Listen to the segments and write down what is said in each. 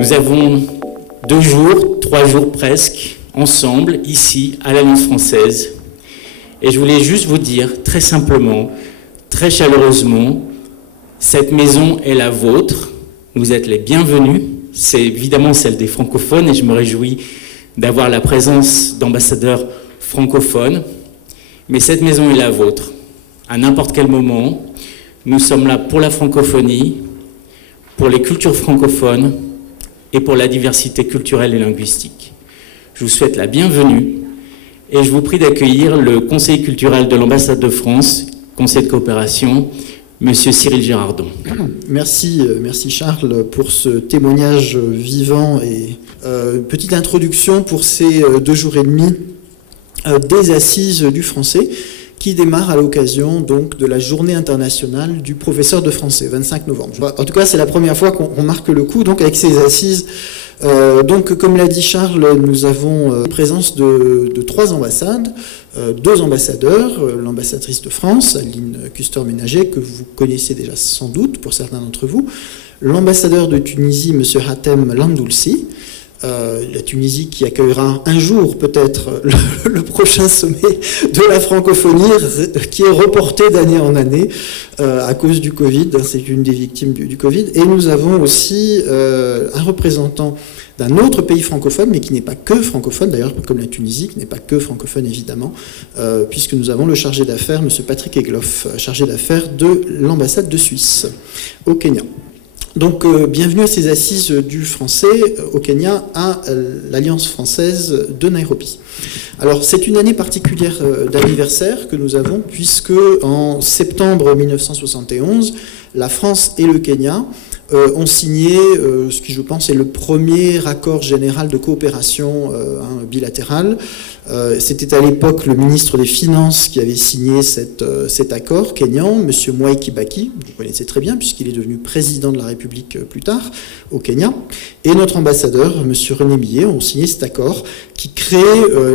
Nous avons 2 jours, 3 jours presque, ensemble, ici, à l'Alliance française. Et je voulais juste vous dire, très simplement, très chaleureusement, cette maison est la vôtre. Vous êtes les bienvenus. C'est évidemment celle des francophones et je me réjouis d'avoir la présence d'ambassadeurs francophones. Mais cette maison est la vôtre. À n'importe quel moment, nous sommes là pour la francophonie, pour les cultures francophones et pour la diversité culturelle et linguistique. Je vous souhaite la bienvenue et je vous prie d'accueillir le conseiller culturel de l'ambassade de France, conseiller de coopération, Monsieur Cyril Girardon. Merci Charles pour ce témoignage vivant et petite introduction pour ces 2 jours et demi des Assises du français qui démarre à l'occasion donc de la journée internationale du professeur de français, 25 novembre. En tout cas, c'est la première fois qu'on marque le coup donc avec ces assises. Donc, comme l'a dit Charles, nous avons présence de 3 ambassades, 2 ambassadeurs, l'ambassadrice de France, Aline Custer-Ménager, que vous connaissez déjà sans doute pour certains d'entre vous, l'ambassadeur de Tunisie, M. Hatem Lamdoulsi, la Tunisie qui accueillera un jour peut-être le prochain sommet de la francophonie qui est reporté d'année en année à cause du Covid, c'est une des victimes du Covid. Et nous avons aussi un représentant d'un autre pays francophone, mais qui n'est pas que francophone, d'ailleurs comme la Tunisie, qui n'est pas que francophone évidemment, puisque nous avons le chargé d'affaires, M. Patrick Egloff, chargé d'affaires de l'ambassade de Suisse au Kenya. Donc, bienvenue à ces assises du français au Kenya à l'Alliance française de Nairobi. Alors, c'est une année particulière d'anniversaire que nous avons, puisque en septembre 1971, la France et le Kenya ont signé ce qui, je pense, est le premier accord général de coopération bilatérale. C'était à l'époque le ministre des Finances qui avait signé cet accord kenyan, M. Mwai Kibaki, vous connaissez très bien puisqu'il est devenu président de la République plus tard au Kenya, et notre ambassadeur, M. René Millet, ont signé cet accord qui crée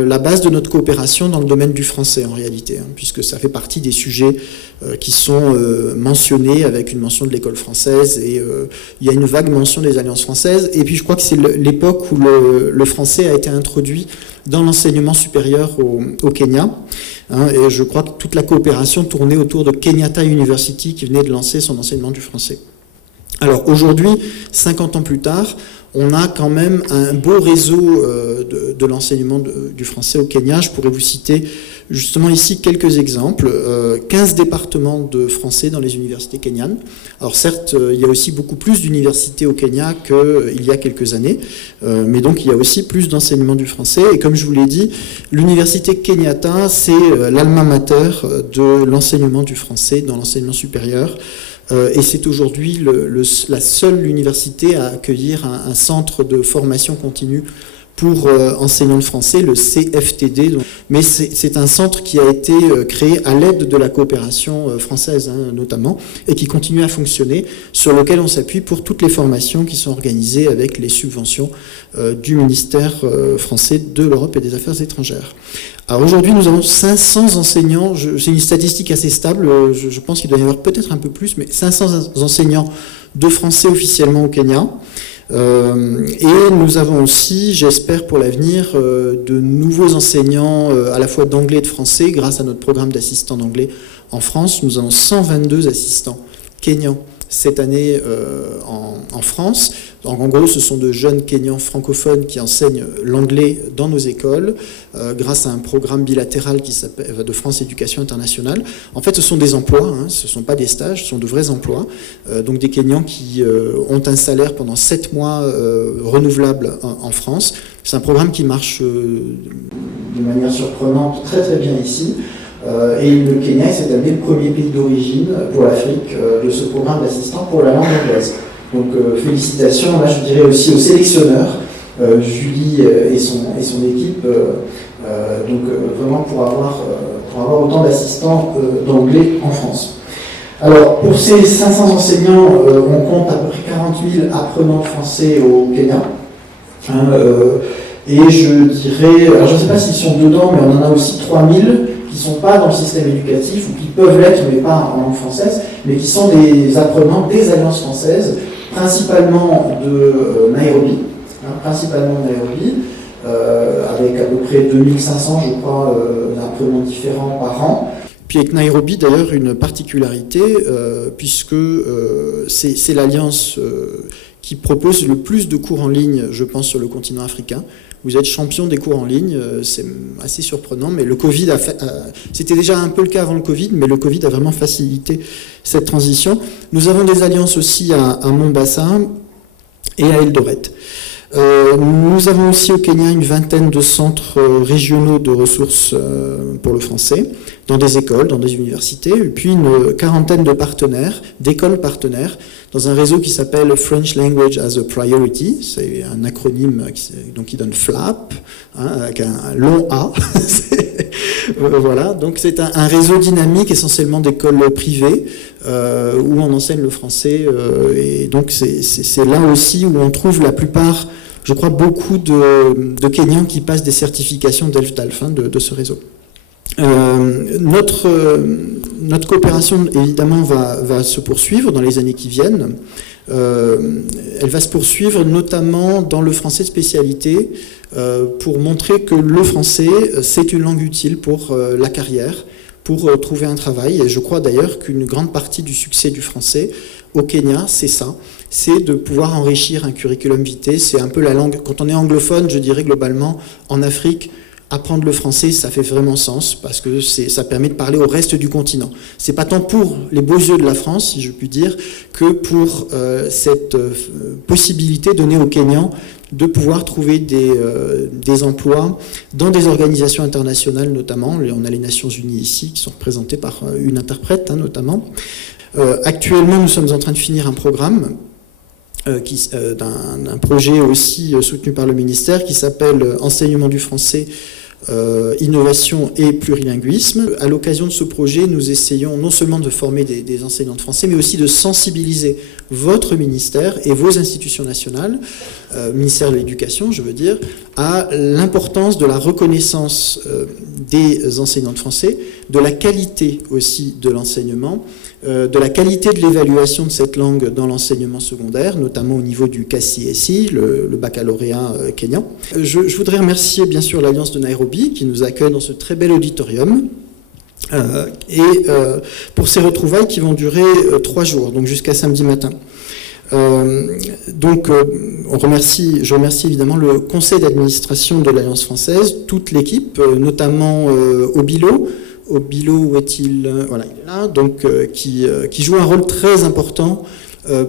la base de notre coopération dans le domaine du français en réalité, puisque ça fait partie des sujets qui sont mentionnés avec une mention de l'école française et il y a une vague mention des alliances françaises, et puis je crois que c'est l'époque où le français a été introduit dans l'enseignement supérieur au Kenya. Et je crois que toute la coopération tournait autour de Kenyatta University qui venait de lancer son enseignement du français. Alors aujourd'hui, 50 ans plus tard, on a quand même un beau réseau de l'enseignement du français au Kenya. Je pourrais vous citer justement ici quelques exemples. 15 départements de français dans les universités kenyanes. Alors certes, il y a aussi beaucoup plus d'universités au Kenya qu'il y a quelques années, mais donc il y a aussi plus d'enseignement du français. Et comme je vous l'ai dit, l'université Kenyatta, c'est l'alma mater de l'enseignement du français dans l'enseignement supérieur. Et c'est aujourd'hui la seule université à accueillir un centre de formation continue pour enseignants de français, le CFTD. Mais c'est un centre qui a été créé à l'aide de la coopération française, notamment, et qui continue à fonctionner, sur lequel on s'appuie pour toutes les formations qui sont organisées avec les subventions du ministère français de l'Europe et des Affaires étrangères. Alors aujourd'hui, nous avons 500 enseignants, c'est une statistique assez stable, je pense qu'il doit y avoir peut-être un peu plus, mais 500 enseignants de français officiellement au Kenya. Et nous avons aussi, j'espère pour l'avenir, de nouveaux enseignants à la fois d'anglais et de français grâce à notre programme d'assistants d'anglais en France. Nous avons 122 assistants kenyans cette année en France. Donc, en gros, ce sont de jeunes Kenyans francophones qui enseignent l'anglais dans nos écoles grâce à un programme bilatéral qui s'appelle de France Éducation Internationale. En fait, ce sont des emplois, ce ne sont pas des stages, ce sont de vrais emplois. Donc des Kenyans qui ont un salaire pendant 7 mois renouvelable en France. C'est un programme qui marche de manière surprenante très très bien ici. Et le Kenya est cette année le premier pays d'origine pour l'Afrique de ce programme d'assistants pour la langue anglaise. Donc félicitations, là je dirais aussi aux sélectionneurs, Julie et son équipe, vraiment pour avoir autant d'assistants d'anglais en France. Alors pour ces 500 enseignants, on compte à peu près 40 000 apprenants de français au Kenya. Et je dirais, alors je ne sais pas s'ils sont dedans, mais on en a aussi 3 000 qui ne sont pas dans le système éducatif, ou qui peuvent l'être, mais pas en langue française, mais qui sont des apprenants des alliances françaises, principalement de Nairobi, avec à peu près 2500, je crois, apprenants différents par an. Puis avec Nairobi, d'ailleurs, une particularité, puisque c'est l'alliance qui propose le plus de cours en ligne, je pense, sur le continent africain. Vous êtes champion des cours en ligne, c'est assez surprenant, mais le Covid c'était déjà un peu le cas avant le Covid, mais le Covid a vraiment facilité cette transition. Nous avons des alliances aussi à Mombasa et à Eldoret. Nous avons aussi au Kenya une vingtaine de centres régionaux de ressources pour le français, dans des écoles, dans des universités, et puis une quarantaine de partenaires, d'écoles partenaires, dans un réseau qui s'appelle French Language as a Priority. C'est un acronyme qui donne FLAP, avec un long A. Voilà, donc c'est un réseau dynamique essentiellement d'écoles privées où on enseigne le français, et donc c'est là aussi où on trouve la plupart, je crois, beaucoup de Kenyans qui passent des certifications DELF-TALF de ce réseau. Notre coopération, évidemment, va se poursuivre dans les années qui viennent. Elle va se poursuivre notamment dans le français de spécialité pour montrer que le français, c'est une langue utile pour la carrière, pour trouver un travail. Et je crois d'ailleurs qu'une grande partie du succès du français au Kenya, c'est ça. C'est de pouvoir enrichir un curriculum vitae. C'est un peu la langue. Quand on est anglophone, je dirais globalement, en Afrique, apprendre le français, ça fait vraiment sens parce que ça permet de parler au reste du continent. C'est pas tant pour les beaux yeux de la France, si je puis dire, que pour cette possibilité donnée aux Kenyans de pouvoir trouver des emplois dans des organisations internationales notamment. On a les Nations Unies ici qui sont représentées par une interprète notamment. Actuellement, nous sommes en train de finir un programme d'un projet aussi soutenu par le ministère qui s'appelle Enseignement du français, innovation et plurilinguisme. À l'occasion de ce projet, nous essayons non seulement de former des enseignants de français, mais aussi de sensibiliser votre ministère et vos institutions nationales, ministère de l'Éducation, je veux dire, à l'importance de la reconnaissance des enseignants de français, de la qualité aussi de l'enseignement, de la qualité de l'évaluation de cette langue dans l'enseignement secondaire, notamment au niveau du KCSE, le baccalauréat kényan. Je voudrais remercier bien sûr l'Alliance de Nairobi qui nous accueille dans ce très bel auditorium pour ces retrouvailles qui vont durer 3 jours, donc jusqu'à samedi matin. Je remercie évidemment le conseil d'administration de l'Alliance française, toute l'équipe, notamment Obilo, où est-il ? Voilà, il est là, donc qui joue un rôle très important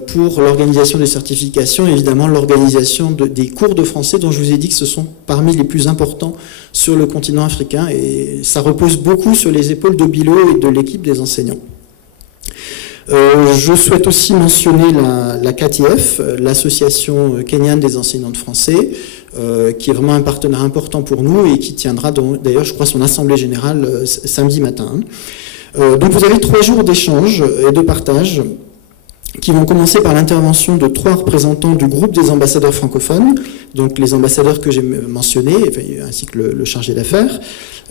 pour l'organisation des certifications, et évidemment l'organisation des cours de français dont je vous ai dit que ce sont parmi les plus importants sur le continent africain, et ça repose beaucoup sur les épaules d'Obilo et de l'équipe des enseignants. Je souhaite aussi mentionner la KTF, l'association kenyane des enseignants de français, qui est vraiment un partenaire important pour nous et qui tiendra d'ailleurs, je crois, son assemblée générale samedi matin. Donc vous avez 3 jours d'échange et de partage qui vont commencer par l'intervention de 3 représentants du groupe des ambassadeurs francophones, donc les ambassadeurs que j'ai mentionnés, ainsi que le chargé d'affaires.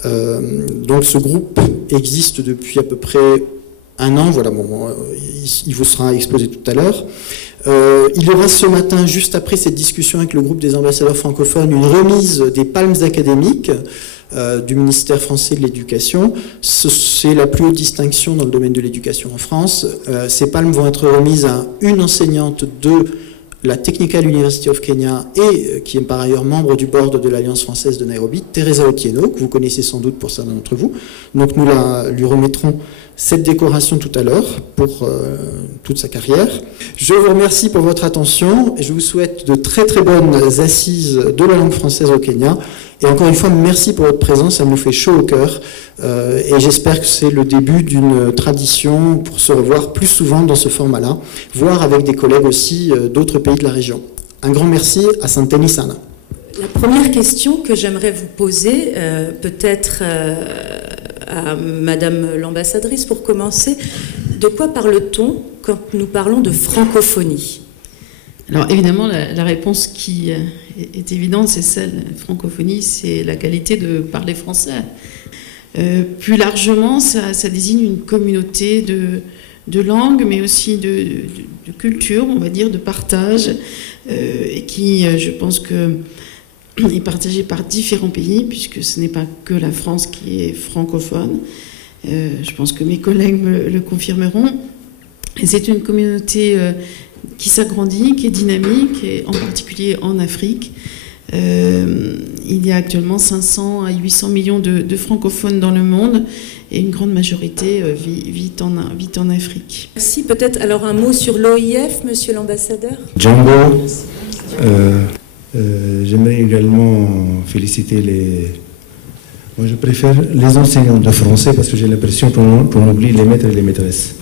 Donc ce groupe existe depuis à peu près 1 an, voilà, il vous sera exposé tout à l'heure. Il y aura ce matin, juste après cette discussion avec le groupe des ambassadeurs francophones, une remise des palmes académiques du ministère français de l'Éducation. C'est la plus haute distinction dans le domaine de l'éducation en France. Ces palmes vont être remises à une enseignante de la Technical University of Kenya et qui est par ailleurs membre du board de l'Alliance française de Nairobi, Teresa Otieno, que vous connaissez sans doute pour certains d'entre vous. Donc nous lui remettrons cette décoration tout à l'heure pour toute sa carrière. Je vous remercie pour votre attention et je vous souhaite de très très bonnes assises de la langue française au Kenya. Et encore une fois, merci pour votre présence, ça nous fait chaud au cœur. Et j'espère que c'est le début d'une tradition pour se revoir plus souvent dans ce format-là, voire avec des collègues aussi d'autres pays de la région. Un grand merci, asanteni sana. La première question que j'aimerais vous poser, peut-être à Madame l'ambassadrice pour commencer, de quoi parle-t-on quand nous parlons de francophonie ? Alors évidemment, la réponse qui est évidente, c'est celle, francophonie, c'est la qualité de parler français. Plus largement, ça désigne une communauté de langue, mais aussi de culture, on va dire, de partage, et qui, je pense que est partagé par différents pays, puisque ce n'est pas que la France qui est francophone. Je pense que mes collègues le confirmeront. Et c'est une communauté qui s'agrandit, qui est dynamique, et en particulier en Afrique. Il y a actuellement 500 à 800 millions de francophones dans le monde, et une grande majorité vit en Afrique. Merci. Peut-être alors un mot sur l'OIF, monsieur l'ambassadeur. Django, j'aimerais également féliciter Moi, je préfère les enseignants de français parce que j'ai l'impression qu'on oublie les maîtres et les maîtresses.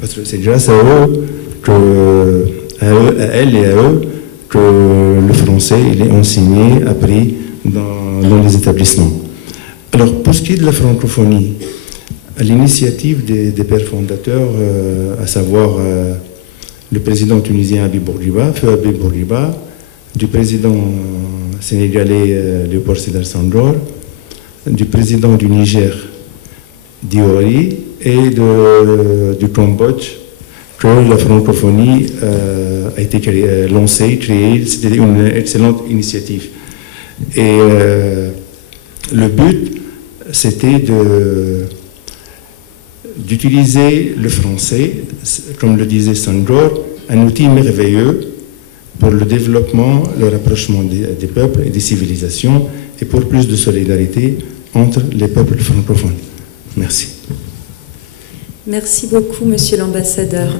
Parce que c'est grâce à eux, à elles et à eux, que le français il est enseigné, appris dans les établissements. Alors, pour ce qui est de la francophonie, à l'initiative des pères fondateurs, à savoir le président tunisien Habib Bourguiba, feu Habib Bourguiba, du président sénégalais Léopold Sédar Senghor, du président du Niger Diori et du Cambodge, que la francophonie a été lancée, créée. C'était une excellente initiative. Et le but, c'était d'utiliser le français, comme le disait Senghor, un outil merveilleux pour le développement, le rapprochement des peuples et des civilisations, et pour plus de solidarité entre les peuples francophones. Merci. Merci beaucoup, monsieur l'ambassadeur.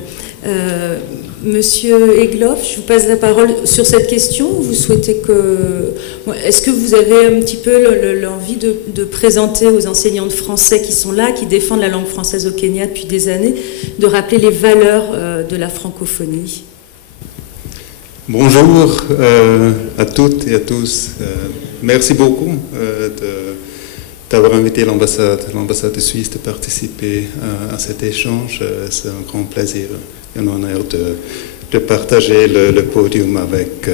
Monsieur Egloff, je vous passe la parole sur cette question. Vous souhaitez que... Est-ce que vous avez un petit peu l'envie de présenter aux enseignants de français qui sont là, qui défendent la langue française au Kenya depuis des années, de rappeler les valeurs de la francophonie ? Bonjour à toutes et à tous. Merci beaucoup d'avoir invité l'ambassade de Suisse de participer à cet échange. C'est un grand plaisir et un honneur de partager le podium avec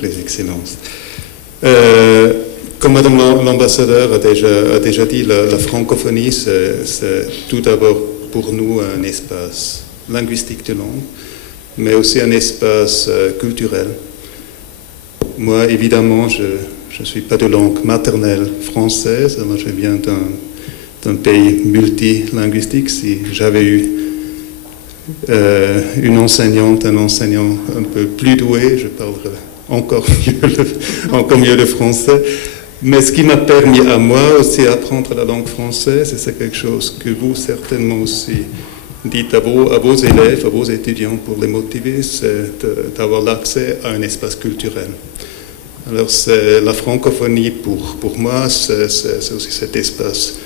les excellences. Comme Madame l'ambassadeur a déjà dit, la francophonie, c'est tout d'abord pour nous un espace linguistique de langue, mais aussi un espace culturel. Moi, évidemment, je ne suis pas de langue maternelle française. Moi, je viens d'un pays multilinguistique. Si j'avais eu une enseignante, un enseignant un peu plus doué, je parlerais encore mieux le français. Mais ce qui m'a permis à moi aussi d'apprendre la langue française, c'est quelque chose que vous certainement aussi dites à vos élèves, à vos étudiants pour les motiver, c'est d'avoir l'accès à un espace culturel. Alors la francophonie pour moi, c'est aussi cet espace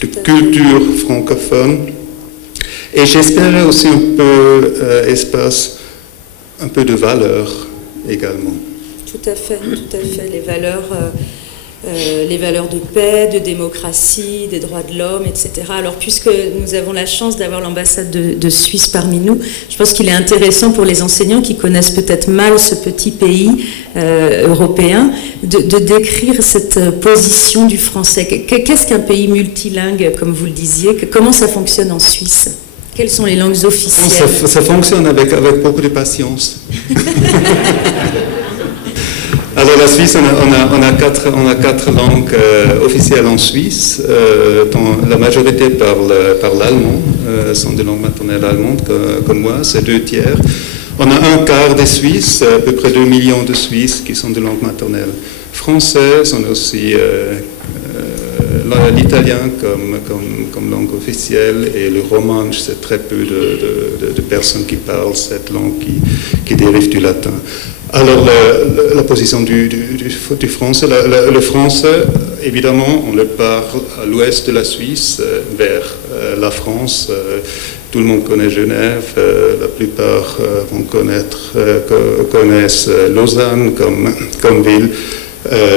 de culture francophone. Et j'espérais aussi un peu espace, un peu de valeur également. Tout à fait, les valeurs de paix, de démocratie, des droits de l'homme, etc. Alors, puisque nous avons la chance d'avoir l'ambassade de Suisse parmi nous, je pense qu'il est intéressant pour les enseignants qui connaissent peut-être mal ce petit pays européen de décrire cette position du français. Qu'est-ce qu'un pays multilingue, comme vous le disiez? Comment ça fonctionne en Suisse? Quelles sont les langues officielles? Ça fonctionne avec beaucoup de patience. Alors la Suisse, on a quatre langues officielles en Suisse, dont la majorité parle l'allemand, sont des langues maternelles allemandes comme moi, c'est 2/3. On a un quart des Suisses, à peu près 2 millions de Suisses qui sont de langue maternelle française. On a aussi l'italien comme langue officielle et le romanche, c'est très peu de personnes qui parlent cette langue qui dérive du latin. Alors, la position du français, le français, évidemment, on le parle à l'ouest de la Suisse, vers la France. Tout le monde connaît Genève, la plupart connaissent Lausanne comme ville.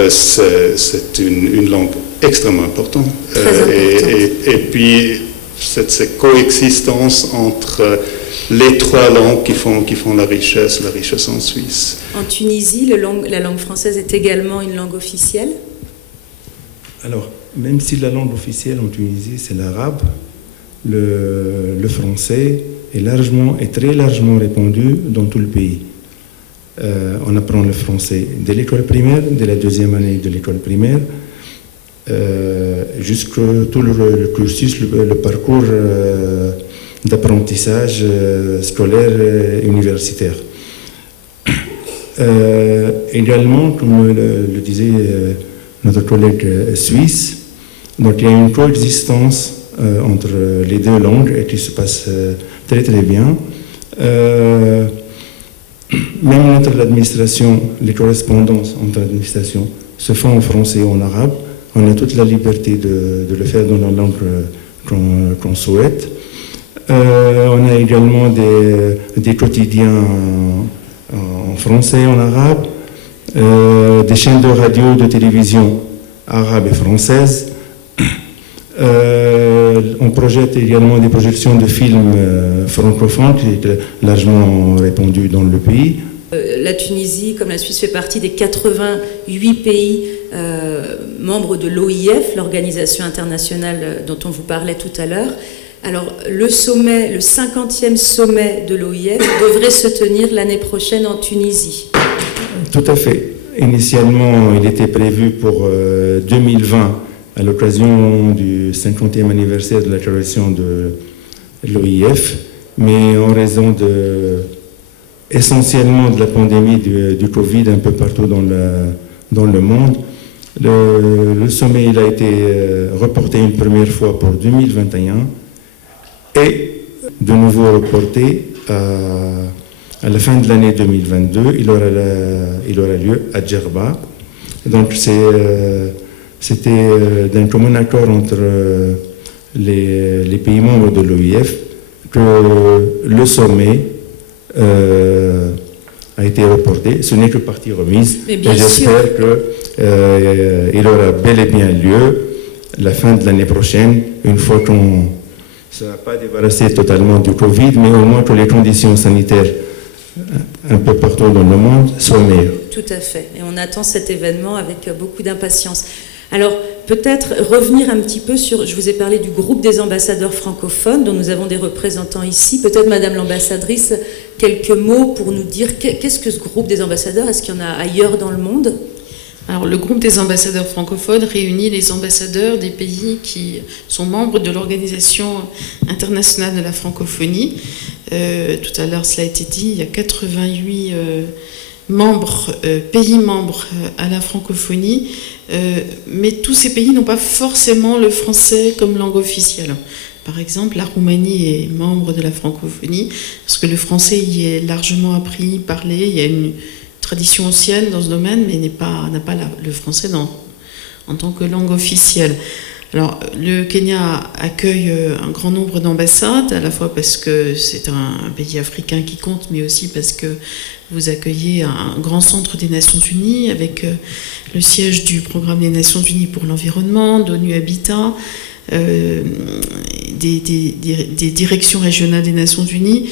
C'est une langue extrêmement importante. Et puis, cette coexistence entre les trois langues qui font la richesse en Suisse. En Tunisie, la langue française est également une langue officielle? Alors, même si la langue officielle en Tunisie, c'est l'arabe, le français est très largement répandu dans tout le pays. On apprend le français dès l'école primaire, dès la deuxième année de l'école primaire, jusqu'à tout le cursus, le parcours d'apprentissage scolaire et universitaire. Également, comme le disait notre collègue suisse, donc il y a une coexistence entre les deux langues et qui se passe très très bien. Même entre l'administration, les correspondances entre l'administration se font en français et en arabe. On a toute la liberté de le faire dans la langue qu'on souhaite. On a également des quotidiens en français et en arabe, des chaînes de radio, de télévision arabes et françaises. On projette également des projections de films francophones qui est largement répandus dans le pays. La Tunisie, comme la Suisse, fait partie des 88 pays membres de l'OIF, l'organisation internationale dont on vous parlait tout à l'heure. Alors, le 50e sommet de l'OIF devrait se tenir l'année prochaine en Tunisie. Tout à fait. Initialement, il était prévu pour 2020, à l'occasion du 50e anniversaire de la création de l'OIF, mais en raison essentiellement de la pandémie du Covid un peu partout dans le monde, le sommet il a été reporté une première fois pour 2021 et de nouveau reporté à la fin de l'année 2022. Il aura lieu à Djerba. Donc c'était d'un commun accord entre les pays membres de l'OIF que le sommet a été reporté. Ce n'est que partie remise. Et j'espère qu'il aura bel et bien lieu la fin de l'année prochaine, une fois qu'on ne sera pas débarrassé totalement du Covid, mais au moins que les conditions sanitaires un peu partout dans le monde soient meilleures. Tout à fait. Et on attend cet événement avec beaucoup d'impatience. Alors, peut-être revenir un petit peu sur... Je vous ai parlé du groupe des ambassadeurs francophones, dont nous avons des représentants ici. Peut-être, Madame l'ambassadrice, quelques mots pour nous dire qu'est-ce que ce groupe des ambassadeurs? Est-ce qu'il y en a ailleurs dans le monde? Alors, le groupe des ambassadeurs francophones réunit les ambassadeurs des pays qui sont membres de l'Organisation internationale de la francophonie. Tout à l'heure, cela a été dit, il y a 88 pays membres à la francophonie, mais tous ces pays n'ont pas forcément le français comme langue officielle. Par exemple, la Roumanie est membre de la francophonie, parce que le français y est largement appris, parlé. Il y a une tradition ancienne dans ce domaine, mais n'a pas le français en tant que langue officielle. Alors, le Kenya accueille un grand nombre d'ambassades, à la fois parce que c'est un pays africain qui compte, mais aussi parce que vous accueillez un grand centre des Nations Unies avec le siège du Programme des Nations Unies pour l'environnement, d'ONU Habitat, des directions régionales des Nations Unies.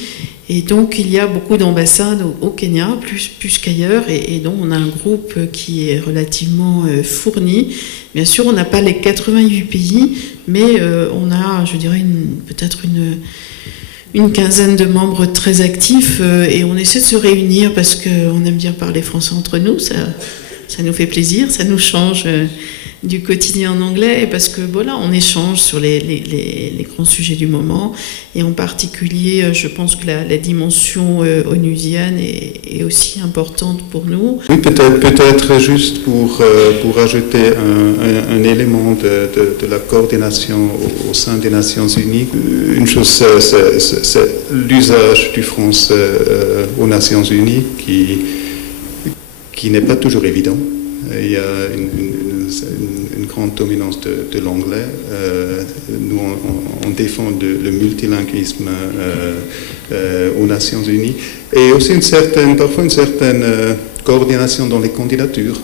Et donc, il y a beaucoup d'ambassades au Kenya, plus qu'ailleurs, et donc on a un groupe qui est relativement fourni. Bien sûr, on n'a pas les 88 pays, mais on a, je dirais, peut-être une quinzaine de membres très actifs, et on essaie de se réunir parce qu'on aime bien parler français entre nous, ça nous fait plaisir, ça nous change du quotidien en anglais, parce que voilà, on échange sur les grands sujets du moment, et en particulier, je pense que la dimension onusienne est aussi importante pour nous. Oui, peut-être juste pour ajouter un élément de la coordination au sein des Nations Unies. Une chose, c'est l'usage du français aux Nations Unies qui n'est pas toujours évident. Il y a une grande dominance de l'anglais. Nous, on défend le multilinguisme aux Nations Unies. Et aussi parfois une certaine coordination dans les candidatures.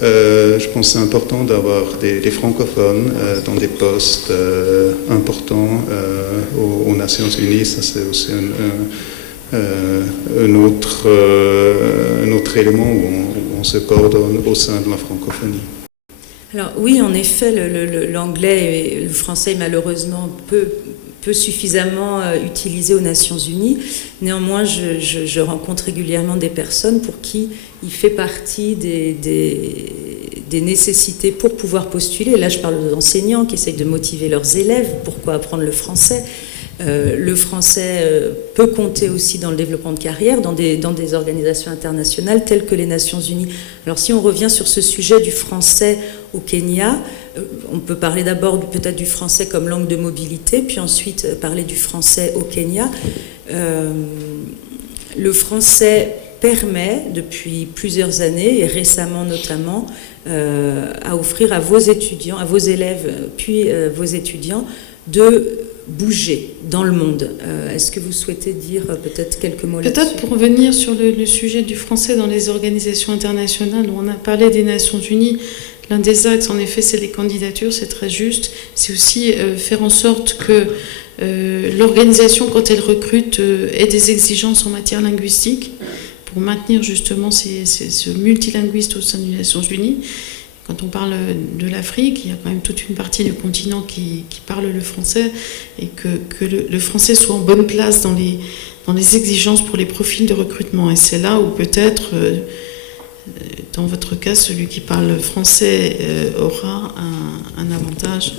Je pense que c'est important d'avoir des francophones dans des postes importants aux Nations Unies. Ça, c'est aussi un autre élément où on se coordonne au sein de la francophonie. Alors oui, en effet, l'anglais et le français est malheureusement peu peu suffisamment utilisé aux Nations Unies. Néanmoins, je rencontre régulièrement des personnes pour qui il fait partie des nécessités pour pouvoir postuler. Là, je parle d'enseignants qui essayent de motiver leurs élèves. Pourquoi apprendre le français ? Le français peut compter aussi dans le développement de carrière, dans des organisations internationales telles que les Nations Unies. Alors si on revient sur ce sujet du français au Kenya, on peut parler d'abord peut-être du français comme langue de mobilité, puis ensuite parler du français au Kenya. Le français permet depuis plusieurs années, et récemment notamment, à offrir à vos étudiants, à vos élèves, puis vos étudiants, de bouger dans le monde. Est-ce que vous souhaitez dire peut-être quelques mots là-dessus ? Peut-être pour revenir sur le sujet du français dans les organisations internationales, où on a parlé des Nations Unies, l'un des axes, en effet, c'est les candidatures, c'est très juste. C'est aussi faire en sorte que l'organisation, quand elle recrute, ait des exigences en matière linguistique pour maintenir justement ce multilinguiste au sein des Nations Unies. Quand on parle de l'Afrique, il y a quand même toute une partie du continent qui parle le français, et que le français soit en bonne place dans les exigences pour les profils de recrutement. Et c'est là où peut-être, dans votre cas, celui qui parle français aura un avantage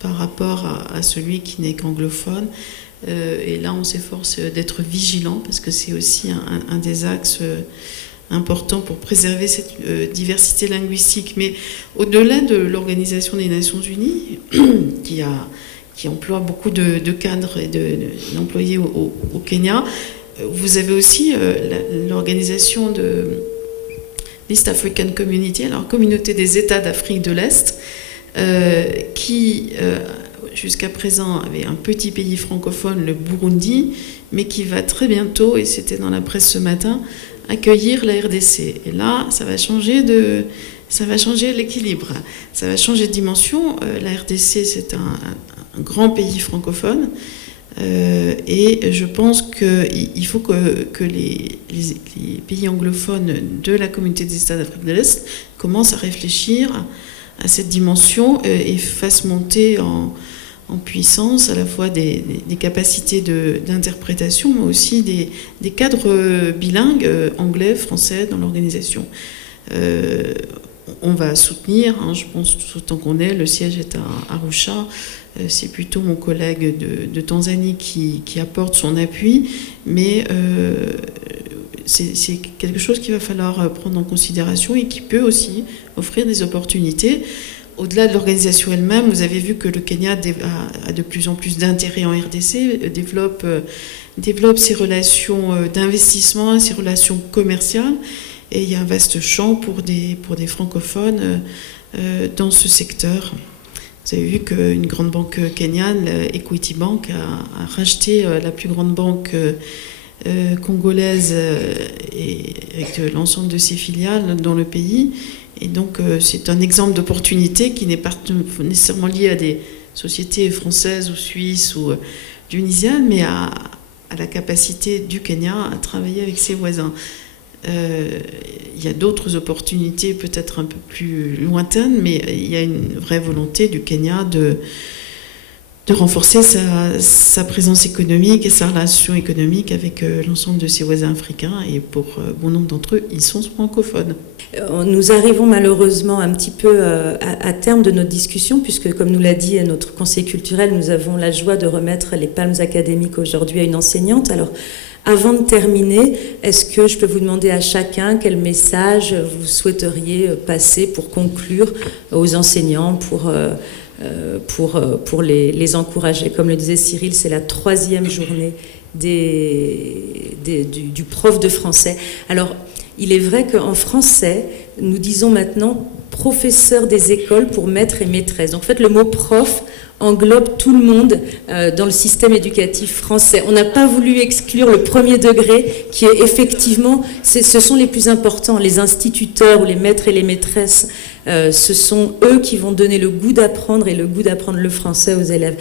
par rapport à celui qui n'est qu'anglophone. Et là, on s'efforce d'être vigilant, parce que c'est aussi un des axes important pour préserver cette diversité linguistique. Mais au-delà de l'Organisation des Nations Unies, qui emploie beaucoup de cadres et d'employés au Kenya, vous avez aussi l'organisation de l'East African Community, alors communauté des États d'Afrique de l'Est, qui jusqu'à présent avait un petit pays francophone, le Burundi, mais qui va très bientôt, et c'était dans la presse ce matin, accueillir la RDC. Et là, ça va changer l'équilibre, ça va changer de dimension. La RDC, c'est un grand pays francophone, et je pense qu'il faut que les pays anglophones de la communauté des États d'Afrique de l'Est commencent à réfléchir à cette dimension et fassent monter en puissance à la fois des capacités d'interprétation, mais aussi des cadres bilingues, anglais, français, dans l'organisation. On va soutenir, je pense, tout autant qu'on est, le siège est à Arusha, c'est plutôt mon collègue de Tanzanie qui apporte son appui, mais c'est quelque chose qu'il va falloir prendre en considération et qui peut aussi offrir des opportunités. Au-delà de l'organisation elle-même, vous avez vu que le Kenya a de plus en plus d'intérêt en RDC, développe ses relations d'investissement, ses relations commerciales, et il y a un vaste champ pour des francophones dans ce secteur. Vous avez vu qu'une grande banque kenyane, Equity Bank, a racheté la plus grande banque congolaise et avec l'ensemble de ses filiales dans le pays. Et donc, c'est un exemple d'opportunité qui n'est pas nécessairement lié à des sociétés françaises ou suisses ou tunisiennes, mais à la capacité du Kenya à travailler avec ses voisins. Il y a d'autres opportunités peut-être un peu plus lointaines, mais il y a une vraie volonté du Kenya de renforcer sa présence économique et sa relation économique avec l'ensemble de ses voisins africains, et pour bon nombre d'entre eux, ils sont francophones. Nous arrivons malheureusement un petit peu à terme de notre discussion, puisque, comme nous l'a dit notre conseiller culturel, nous avons la joie de remettre les palmes académiques aujourd'hui à une enseignante. Alors, avant de terminer, est-ce que je peux vous demander à chacun quel message vous souhaiteriez passer pour conclure aux enseignants, pour les encourager. Comme le disait Cyril, c'est la 3e journée du prof de français. Alors, il est vrai qu'en français, nous disons maintenant professeur des écoles pour maîtres et maîtresses. Donc, en fait, le mot prof englobe tout le monde dans le système éducatif français. On n'a pas voulu exclure le premier degré, qui est effectivement, ce sont les plus importants, les instituteurs ou les maîtres et les maîtresses. Ce sont eux qui vont donner le goût d'apprendre et le goût d'apprendre le français aux élèves.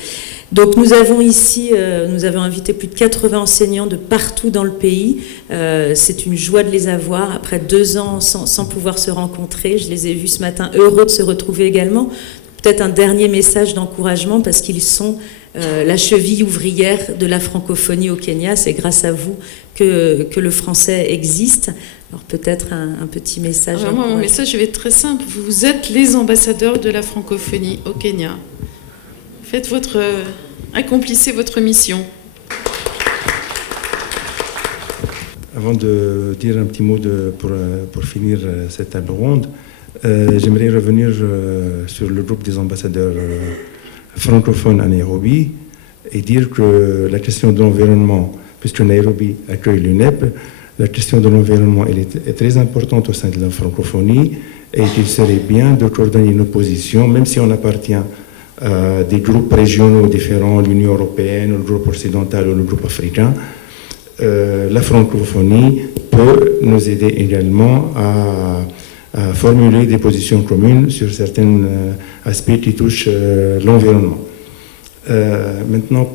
Donc nous avons ici, nous avons invité plus de 80 enseignants de partout dans le pays. C'est une joie de les avoir après 2 ans sans pouvoir se rencontrer. Je les ai vus ce matin, heureux de se retrouver également. peut-être un dernier message d'encouragement, parce qu'ils sont la cheville ouvrière de la francophonie au Kenya. C'est grâce à vous que le français existe. Alors peut-être un petit message. Alors moi, mon message va être très simple. Vous êtes les ambassadeurs de la francophonie au Kenya. Accomplissez votre mission. Avant de dire un petit mot pour finir cette table ronde, j'aimerais revenir sur le groupe des ambassadeurs francophones à Nairobi et dire que la question de l'environnement, puisque Nairobi accueille l'UNEP, la question de l'environnement est très importante au sein de la francophonie et qu'il serait bien de coordonner nos positions, même si on appartient à des groupes régionaux différents, l'Union européenne, le groupe occidental ou le groupe africain. La francophonie peut nous aider également à formuler des positions communes sur certains aspects qui touchent l'environnement. Maintenant,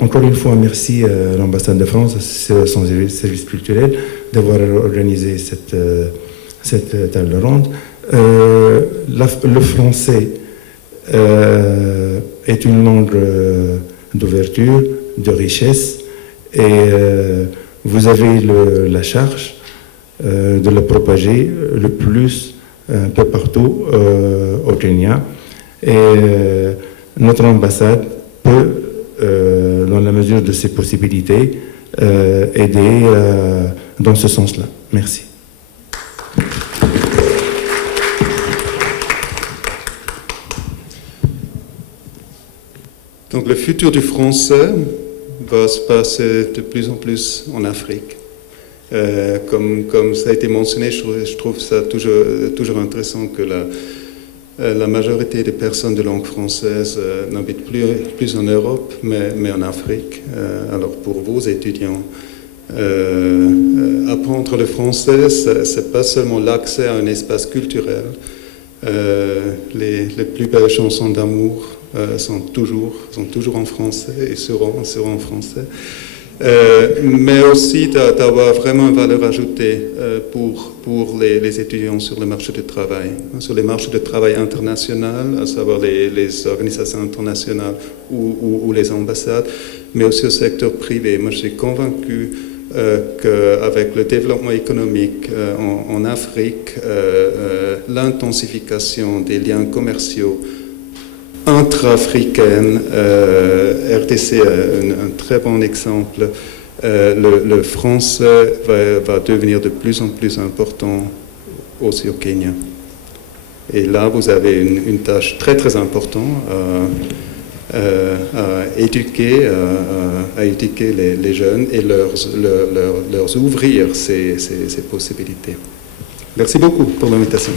encore une fois, merci à l'ambassade de France, son service culturel, d'avoir organisé cette table ronde. Le français est une langue d'ouverture, de richesse, et vous avez la charge de la propager le plus un peu partout au Kenya. Et notre ambassade peut, dans la mesure de ses possibilités, aider dans ce sens-là. Merci. Donc le futur du français va se passer de plus en plus en Afrique. Comme ça a été mentionné, je trouve ça toujours intéressant que la majorité des personnes de langue française n'habitent plus en Europe, mais en Afrique. Alors pour vos étudiants, apprendre le français, c'est pas seulement l'accès à un espace culturel. Les plus belles chansons d'amour sont toujours en français et seront en français. Mais aussi d'avoir vraiment une valeur ajoutée pour les étudiants sur le marché du travail, sur les marchés de travail international, à savoir les organisations internationales ou les ambassades, mais aussi au secteur privé. Moi, je suis convaincu qu'avec le développement économique en Afrique, l'intensification des liens commerciaux intra-africaine, RDC est un très bon exemple. Le français va devenir de plus en plus important aussi au Kenya. Et là, vous avez une tâche très très importante à éduquer les jeunes et leur ouvrir ces possibilités. Merci beaucoup pour l'invitation.